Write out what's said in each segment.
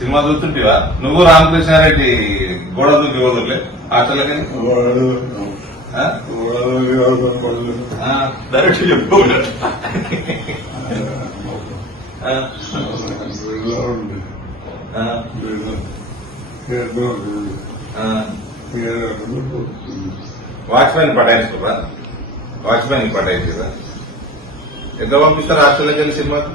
cinema చూస్తుంటివా నువ్వు రామకృష్ణారెడ్డి గోడ దూకి వదులే హాస్టల్కి డైరెక్ట్ చెప్పు వాచ్మెన్ పటాయించుకోరా వాచ్మెన్ పటాయించురా ఎంత పంపిస్తారు హాస్టల్కి వెళ్ళి సినిమాకి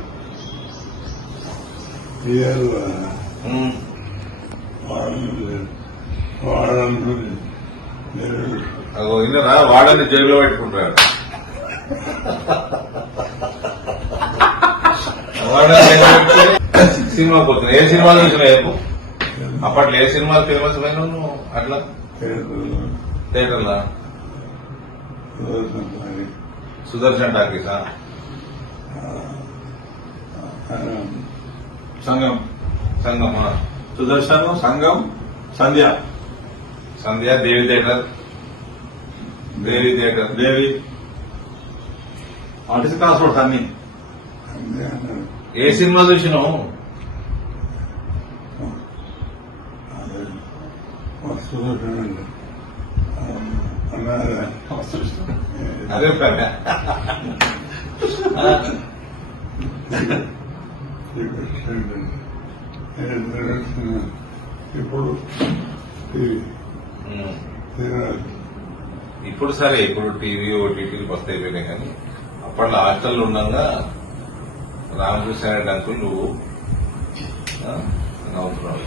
అగో ఇన్నరా వాడని జైల్లో పెట్టుకుంటాడు సినిమా పోతుంది ఏ సినిమా చూసినా చెప్పు అప్పట్లో ఏ సినిమాలు ఫేమస్ అయినా నువ్వు అట్లా థియేటర్లా సుదర్శన్ టాకీసా సంఘం సంగమా సుదర్శన్ సంఘం సంధ్య సంధ్య దేవి థియేటర్ దేవి ఆర్టీసీ క్రాస్ రోడ్స్ అన్ని ఏ సినిమా చూసినావు అదే పని ఇప్పుడు సరే ఇప్పుడు టీవీ ఓటీటీలు కొత్త అయిపోయినాయి కానీ అప్పట్లో హాస్టల్లో ఉండగా రామకృష్ణారెడ్డి అంకుల్ నువ్వు నవ్వుతున్నావు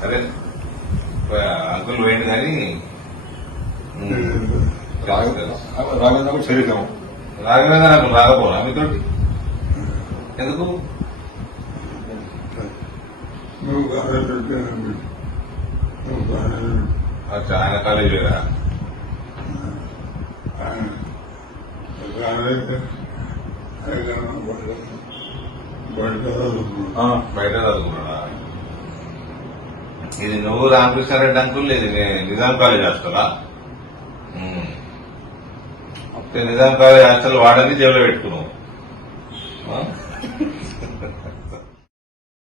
సరే అంకుల్ పోయింది కానీ రాఘవేంద్ర కూడా శరీరం రాఘవేంద్ర అంకుల్ రాకపోనా మీతోటి ఎందుకు అచ్చా ఆయన కాలేజీ బయట చదువుకున్నాడా ఇది నువ్వు రామకృష్ణారెడ్డి అంకుల్ ఇది నిజాం కాలేజ్ హాస్టలా నిజాం కాలేజ్ హాస్టల్ వాడని జైల్లో పెట్టుకున్నావు